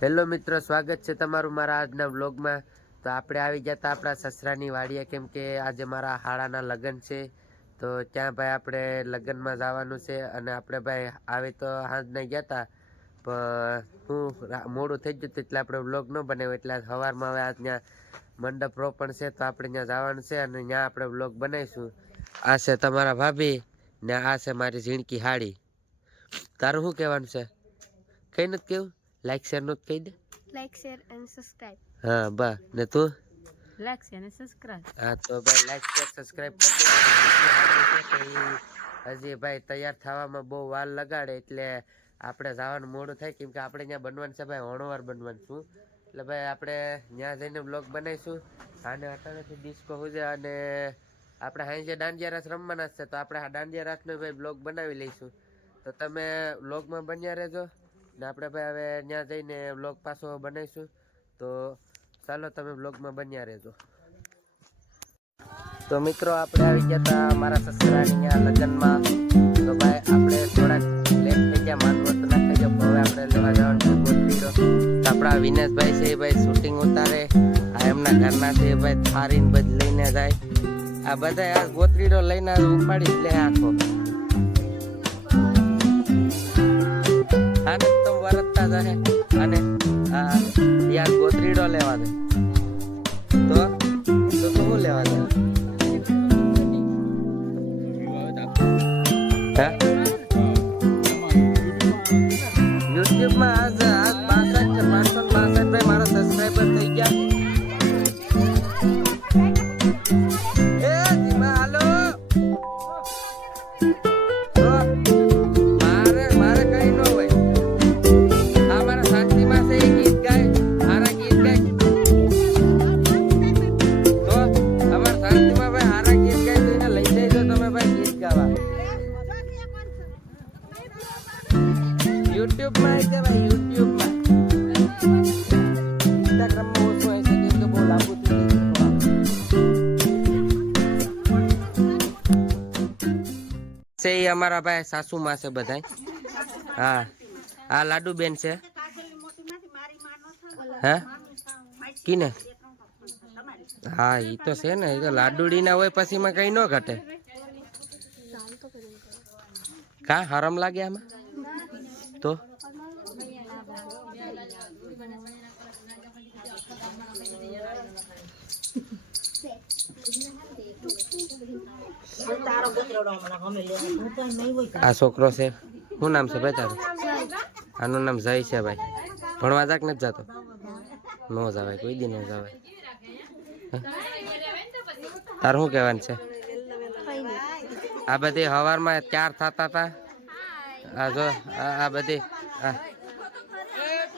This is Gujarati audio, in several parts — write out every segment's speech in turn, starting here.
હેલો મિત્રો, સ્વાગત છે તમારું મારા આજના વ્લોગમાં। તો આપણે આવી જતા આપણા સસરાની વાડીએ, કેમ કે આજે મારા હાળાના લગ્ન છે। તો ત્યાં ભાઈ આપણે લગ્નમાં જવાનું છે અને આપણે ભાઈ આવે તો હાજ નહીં ગયા પણ હું મોડું થઈ ગયું એટલે આપણે વ્લોગ ન બનાવ્યો, એટલે સવારમાં હવે આજ ત્યાં મંડપ રોપણ છે તો આપણે ત્યાં જવાનું છે અને ત્યાં આપણે વ્લોગ બનાવીશું। આ છે તમારા ભાભી ને આ છે મારી ઝીણકી હાડી। તારું શું કહેવાનું છે? કઈ નથી કેવું? લાઈક શેર નો કહી દે। લાઈક શેર અને સબસ્ક્રાઇબ। હા બા ને તું લાઈક શેર અને સબસ્ક્રાઇબ। હા તો ભાઈ લાઈક શેર સબસ્ક્રાઇબ કરી દે। હજી ભાઈ તૈયાર થવામાં બહુ વાર લગાડે એટલે આપણે જવાનું મોડું થાય, કેમ કે આપણે ત્યાં બનવાનું છે ભાઈ હોણવાર બનવાનું છું, એટલે ભાઈ આપણે ત્યાં જઈને બ્લોગ બનાવીશું। આને અટાણેથી ડિસ્કો હોય અને આપણે હાઈ દાંડિયા રાસ રમવાના છે તો આપણે દાંડિયા રાસનો ભાઈ બ્લોગ બનાવી લઈશું। તો તમે બ્લોગમાં બન્યા રહેજો ને આપણે ભાઈ હવે ત્યાં જઈને વ્લોગ પાછો બનાવીશું। તો ચાલો તમે વ્લોગમાં બન્યા રહેજો। તો મિત્રો આપણે આવી ગયા હતા મારા સસરાની ત્યાં લગ્નમાં। તો ભાઈ આપણે થોડાક લેટ થઈ ગયા, માનવો તો ના થઈ ગયો, હવે આપણે લેવા જવાનું છે ગોત્રીડો। આપણા વિનેશભાઈ છે એ ભાઈ શૂટિંગ ઉતારે, આ એમના ઘરના છે એ ભાઈ થારીને બધ લઈને જાય। આ બધા આ ગોત્રીડો લઈને ઉપાડી લે આખો આને તો વરતતા જાય અને યાર ગોત્રીડો લેવા દે તો શું લેવા દે? યુટ્યુબમાં આજ 562 ભાઈ મારા સબસ્ક્રાઈબર થઈ ગયા। યુટ્યુબમાં આવી જાય ભાઈ, યુટ્યુબમાં ઇન્સ્ટાગ્રામમાં ઓછું આવી શકે કે બહુ લાંબુ છે। એ અમારા ભાઈ સાસુમાં છે બધા। હા આ લાડુ બેન છે। હે કીને? હા ઈ તો છે ને, એ તો લાડુડી ના હોય પછી માં કઈ ન ઘટે। કા હરમ લાગે આમાં તો? આ છોકરો છે, શું નામ છે ભાઈ તારું? આનું નામ જય છે ભાઈ। ભણવા જાક નથી જતો? નો જવાય, કોઈ દી ન જવાય। તારું શું કહેવાનું છે? આ બધી સવારમાં 4 થતા હતા, આ જો આ બધી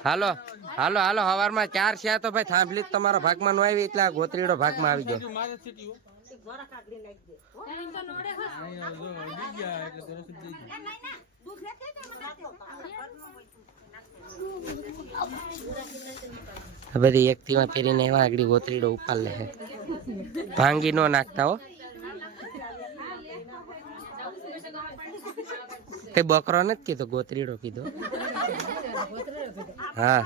હાલો હાલો હાલો સવારમાં 4 છે તો ભાઈ થાંભલી તમારા ભાગમાં નો આવી એટલે આ ગોત્રીડો ભાગમાં આવી ગયો। બધી એકટીમાં ફેરીને એવા આગળ ગોત્રીડો ઉપાડ લે, ભાંગી નો નાખતા હો। કઈ બકરો નથી કીધો, ગોત્રીડો કીધો। હા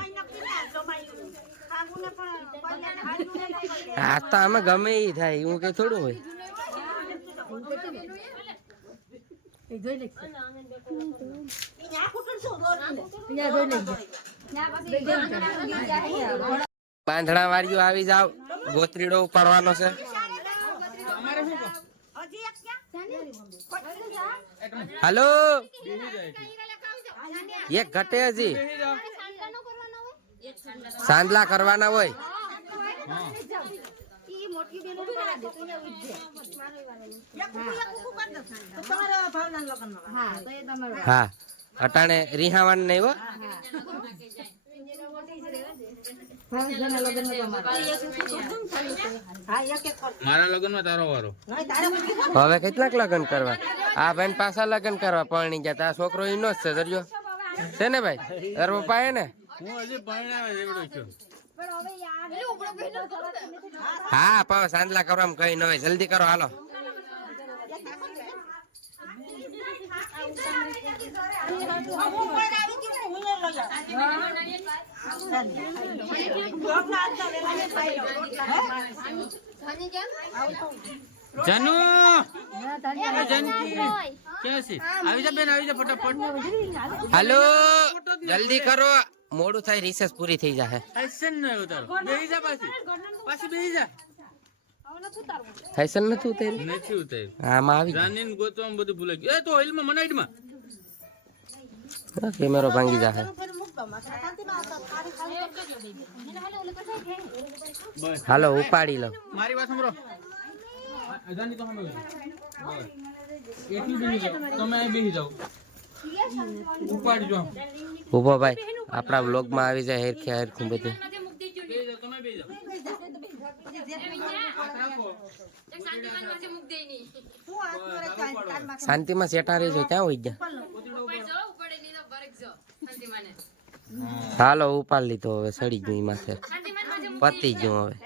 આ તો આમાં ગમે એ થાય, એવું કઈ થોડું હોય। બાંધણા વાળીઓ આવી જાવ, ગોત્રીડો ઉપાડવાનો છે। હાલો એક ઘટે હજી સાંદલા કરવાના હોય। હા અટાણે રિહાવાન નહીં હો। મારા લગ્નમાં તારો વારો। હવે કેટલાક લગ્ન કરવા? આ ભાઈ પાછા લગ્ન કરવા પરણી ગયા। આ છોકરો ઈનો જ છે, દરિયો છે ને ભાઈ? તાર પપ્પા હે ને? હું હજી પરણાવે એવડો છું। હા પાવ સાંદલા કરવામાં કઈ ન હોય, જલ્દી કરો હાલો। જનુ જનકી ક્યાં છે? આવી જા બેન, આવી જા ફટાફટ. હાલો જલ્દી કરો, મોડું થાય, રિસેસ પૂરી થઈ જાય. ફેશન ન ઉતારો, બેહી જા પાછી બેહી જા. ફેશન નથી ઉતારી, નથી ઉતારી. આમાં આવી જાનીન ગોતવામાં બધું ભૂલાઈ ગયું. એ તો ઓઇલમાં મનાઈડમાં કેમેરો ભાંગી જાય. બસ હાલો ઉપાડી લો. મારી વાત સાંભળો. જાની તો સાંભળો. બસ એટલી બેહી જાઓ, તમે અહીં બેહી જાઓ. ઉપાડજો. ઉભો ભાઈ, આપણા વ્લોગમાં આવી જાય હેરખે હેરખું બધું. બેહી જાઓ, તમે બેહી જાઓ. શાંતિમાં સેટા રહેજો, ક્યાં હોય ગયા? હાલો ઉપાડ લીધો, હવે સડી ગયું ઈ માથે, પતી ગયું હવે.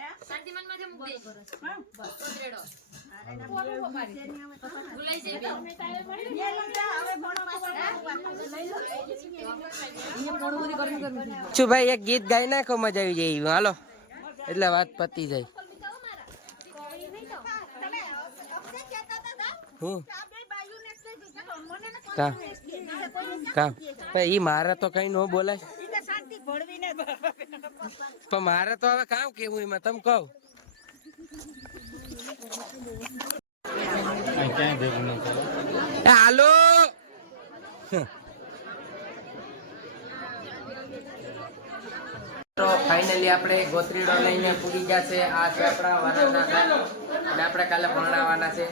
શું ભાઈ એક ગીત ગાઈ નાખો, મજા આવી જાય. હાલો એટલે વાત પતી જાય. હું કા કા ઈ મારે તો કઈ ન બોલાય, પણ મારે તો હવે કામ કેવું એમાં તમે કહો. ક્યાંય ભેગું ન કરો. એ હાલો તો ફાઇનલી આપણે ગોત્રીડો લઈને પૂરી ગયા છે. આ છે આપણા વરાના ઘર અને આપણે કાલે ભણાવવાના છે.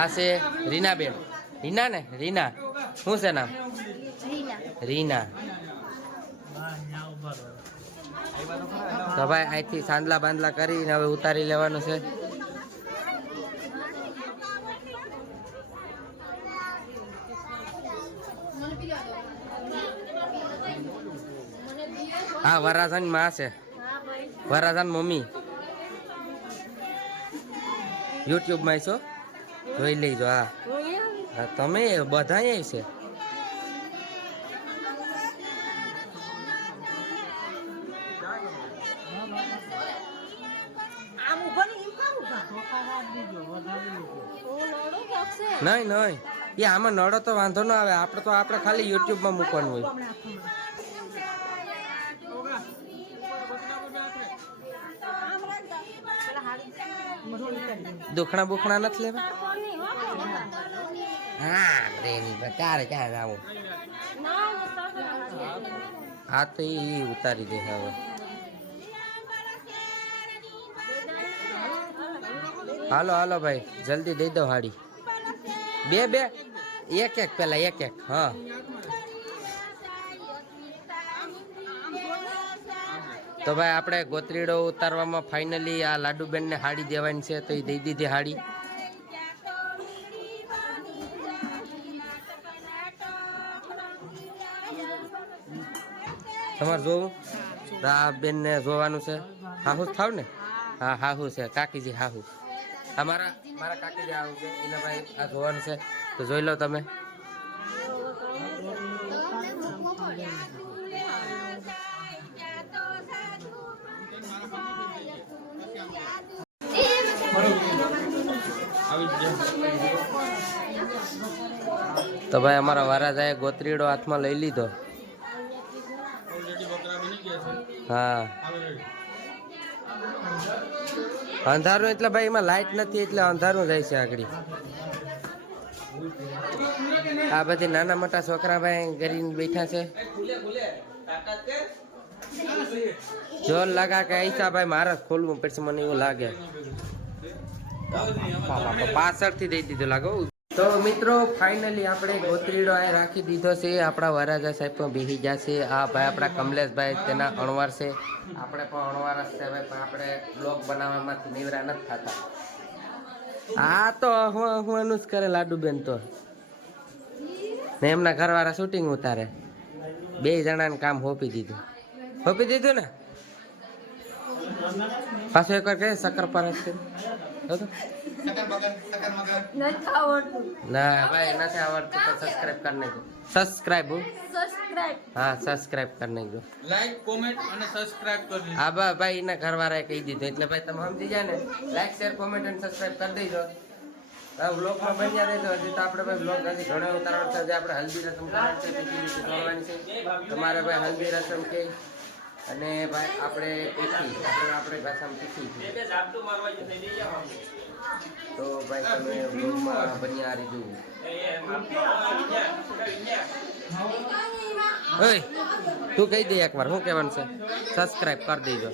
આ છે રીનાબેન. રીના ને રીના, શું છે નામ? રીના. તો ભાઈ અહીંથી સાંદલા બાંદલા કરીને હવે ઉતારી લેવાનું છે. હા વરાજાની માં છે, વરાજાની મમ્મી. યુટ્યુબ માં છો, જોઈ લેજો. હા હા તમે બધા છે. નહીં નહીં એ આમાં નડો તો વાંધો ન આવે, આપણે તો આપણે ખાલી યુટ્યુબ માં મૂકવાનું હોય. દુખણા બુખણા નથી લેવા. હા ક્યારે ક્યારે આવું. હા તો એ ઉતારી દે હવે. હાલો હાલો ભાઈ જલ્દી દઈ દો હાડી. બે બે એક એક પેલા એક એક. હા તો ભાઈ આપણે ગોત્રીડો ઉતારવામાં ફાઇનલી આ લાડુબેન ને હાડી દેવાની છે, તો એ દઈ દીધી હાડી. તમારે જોવું આ બેન ને જોવાનું છે. હાહુ થાવ ને? હા હાહુ છે, કાકીજી હાહુ. મારા કાકીજી હાહુ છે એને ભાઈ આ જોવાનું છે, તો જોઈ લો તમે. તો ભાઈ અમારા વરાજાએ ગોત્રીડો હાથમાં લઈ લીધો. હા અંધારું એટલે ભાઈ એમાં લાઈટ નથી એટલે અંધારું જાય છે આગળ. આ બધી નાના મોટા છોકરા ભાઈ કરીને બેઠા છે. જોર લાગા કે ऐसा ભાઈ મારે ખોલવું પડશે, મને એવું લાગે. પાછળથી દઈ દીધું લાગો. તો મિત્રો ફાઇનલી આપણે ગોત્રીડો આ રાખી દીધો છે. આપણા વરાજા સાહેબ પણ બેસી જશે. આ ભાઈ આપણા કમલેશભાઈ તેના અણવાર છે, આપણે પણ અણવાર જ છે ભાઈ, પણ આપણે બ્લોગ બનાવવામાંથી નિવરા નથી થતા. આ તો હું જ કરે લાડુબેન તો ને એમના ઘરવાળા શૂટિંગ ઉતારે. બે જણાને કામ સોંપી દીધું ને. પાછું એકવાર કહે શક્કર પર ના ભાઈ નથી આવડતું તો સબસ્ક્રાઇબ કરી નાખજો. સબસ્ક્રાઇબ હા સબસ્ક્રાઇબ કરી નાખજો. લાઈક કોમેન્ટ અને સબસ્ક્રાઇબ કરી હા બા ભાઈ એના ઘરવાળાએ કહી દીધું એટલે ભાઈ તમે સમજી જાય ને લાઈક શેર કોમેન્ટ અને સબસ્ક્રાઇબ કરી દેજો. વ્લોગમાં બન્યા રહેજો. હજી તો આપણે ભાઈ વ્લોગ હજી ઘણા ઉતારવાનો છે. આપણે હલ્દી રસમ કરવાની છે, પીઠી કરવાની છે. તમારે ભાઈ હલ્દી રસમ કે અને ભાઈ આપણે પીઠી આપણે ભાષામાં પીઠી તો ભાઈ તમે વ્લોગમાં બન્યા રહેજો. ઓય તું કહી દે એકવાર શું કહેવાનું છે? સબસ્ક્રાઇબ કરી દેજો.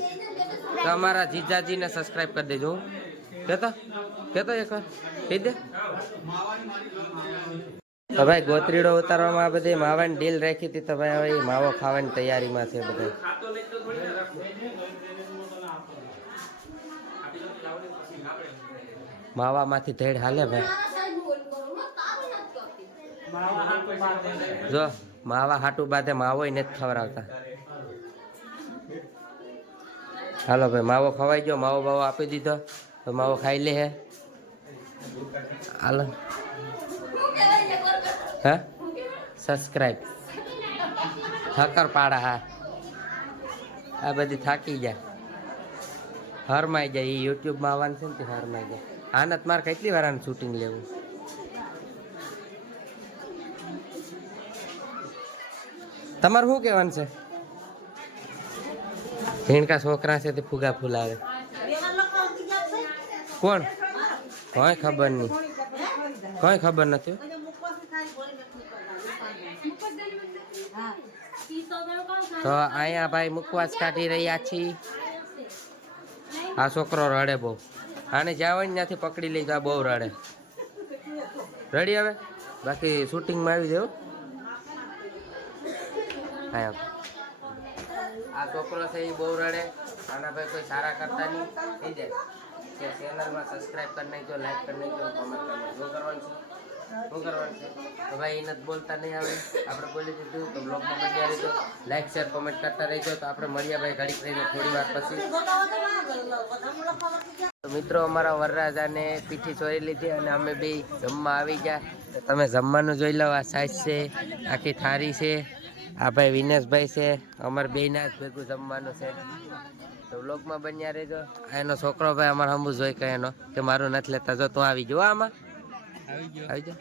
તો અમારા જીજાજીને સબસ્ક્રાઇબ કરી દેજો. કેતો એકવાર કહી દે. તો ભાઈ ગોતરીડો ઉતારવામાં આ બધી માવાની ડીલ રાખી હતી. તો ભાઈ હવે માવો ખાવાની તૈયારીમાં છે બધા. માવામાંથી ધેડ હાલે ભાઈ. જો માવા હાટું બાદે માવો નથી ખવડાવતા. હાલો ભાઈ માવો ખવાઈ ગયો. માવો બાવો આપી દીધો તો માવો ખાઈ લે હે. હાલો હા સબસ્ક્રાઇબ હકર પાડા. હા આ બધી થાકી જાય હરમાઈ જાય. એ યુટ્યુબમાં આવવાનું છે ને તે હરમાઈ જાય. આનત મારે કેટલી વાર આનું શૂટિંગ લેવું. તમારું શું કહેવાનું છે? ભીણકા છોકરા છે તે ફુગા ફૂલાવે. કોણ? કોઈ ખબર નહીં. કોઈ ખબર નથી. તો અહીંયા ભાઈ મુખવાસ કાઢી રહ્યા છીએ. આ છોકરો રડે બહુ. આને જવાની ત્યાંથી પકડી લઈ આ બહુ રડે. રડી હવે બાકી શૂટિંગમાં આવી જવું. આ છોકરો છે એ બહુ રડે. આના ભાઈ કોઈ સારા કરતા નહીં થઈ જાય. ચેનલમાં સબસ્ક્રાઇબ કરી નાખજો, લાઈક કરી નાખજો, કોમેન્ટ કરી નાખજો. શું કરવાનું છે? તો ભાઈ એને જ બોલતા નહીં આવે. આપણે બોલી દીધું તો બ્લોગમાં બન્યા રહેજો. લાઈક શેર કોમેન્ટ કરતા રહેજો. તો આપણે મળ્યા ભાઈ ઘડીક રહીને થોડી વાર પછી. તો મિત્રો અમારા વરરાજાને પીઠી ચોરી લીધી અને અમે બે જમવા આવી ગયા. તો તમે જમવાનું જોઈ લો. આ સાઈઝ છે, આખી થાળી છે. આ ભાઈ વિનેશભાઈ છે. અમારે બેના જ ભેગું જમવાનું છે. તો વ્લોગમાં બન્યા રહેજો. એનો છોકરો ભાઈ અમારે હમું જોઈ કે એનો કે મારું નથી લેતા. જો તું આવી જો આમાં આવી જા.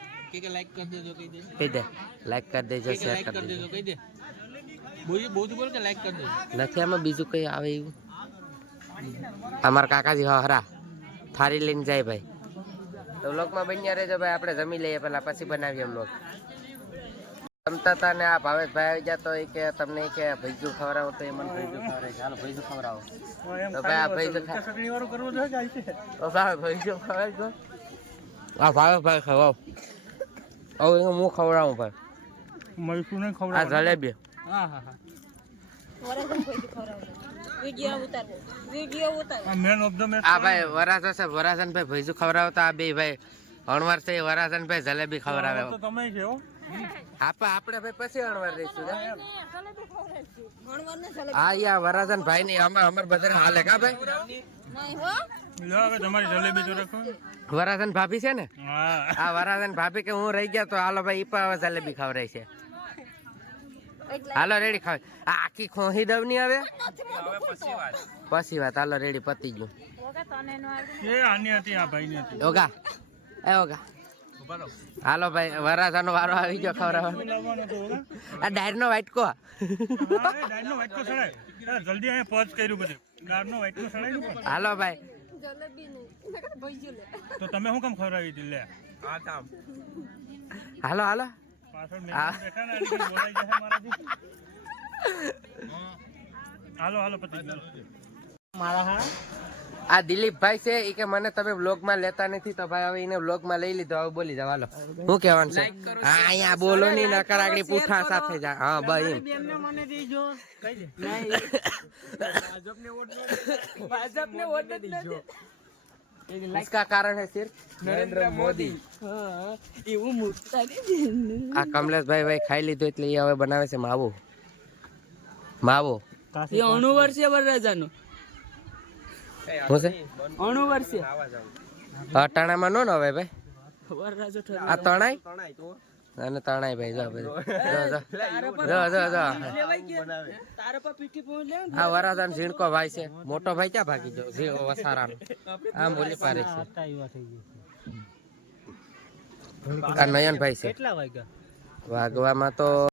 લાઈક કરી દેજો કહી દે. કહી દે લાઈક કરી દેજો, શેર કરી દેજો કહી દે. બોલ કે લાઈક કરી દેજો. નથી આમાં બીજું કઈ આવે એવું. અમારા કાકાજી હરા થારી લઈને જાય ભાઈ. તો વ્લોગમાં બન્યા રહેજો ભાઈ. આપણે જમી લઈએ પેલા પછી બનાવીએ વ્લોગ. જમતા હતા ને આ ભાવેશભાઈ આવી જતો હોય કે તમને કે ભૈજુ ખવડાવો તો એ મને ભૈજુ ખવડાવે છે. હાલો ભૈજુ ખવડાવો. તો ભાઈ આ ભૈજુ ભૈજુ ખવડાવે તો આ ભાવેશભાઈ ખવડાવો. હવે હું ખવડાવું ભાઈ. આ જલેબી આ ભાઈ વરાસન છે. વરાસન ભાઈ ભૈજુ ખવડાવતા. આ બે ભાઈ અણવાર છે. વરાસન ભાઈ જલેબી ખવડાવે. આપણે ભાઈ પછી અણવાર રહીશું. હા યા વરાસન ભાઈ ની અમાર બધા હાલે કા ભાઈ. વરાસન ભાભી છે ને. આ વરાસન ભાભી કે હું રહી ગયા તો હાલો ભાઈ ઈપા હવે જલેબી ખવડાય છે. હાલો રેડી ખાવ. આખી ખોહી દવ ની હવે પછી વાત. હાલો રેડી પતી ગયું. ઓગા એ ઓગા હાલો ભાઈ વરાસાનો વારો આવી ગયો ખવડાવવાનો. આ ડાયર નો વાઇટકો હાલો ભાઈ. તો તમે શું કામ ખવડાવી હતી? લે હાલો હાલો. હાલો હાલો પતિ આ દિલીપભાઈ છે એ કે મને તમે વ્લોગમાં લેતા નથી. તો ભાઈ હવે એને વ્લોગમાં લઈ લીધો. હવે બોલી જાવ. હાલો શું કહેવાનું છે? હા અહીંયા બોલો ની નકર આગળ પુઠા સાથે જા. હા ભાઈ इसका कारण है सिर्फ नरेंद्र मोदी. આ કમલેશભાઈ ભાઈ ખાઈ લીધું એટલે એ હવે બનાવે છે માવો. માવો એ અણુવર્ષીય વરરાજાનો શું છે? અણુવર્ષીય અટાણામાં નો હવે ભાઈ. વરરાજો આ તણાઈ અને તણાઈ ભાઈ જો બધું તારા પર પીઠી પહોંચ લે આ વરાદાન ઝીણકો ભાઈ છે મોટો ભાઈ ક્યાં ભાગી ગયો જે વસારાનો આ મોલી પારે છે આ નયન ભાઈ છે કેટલા વાગ્યા વાગવામાં તો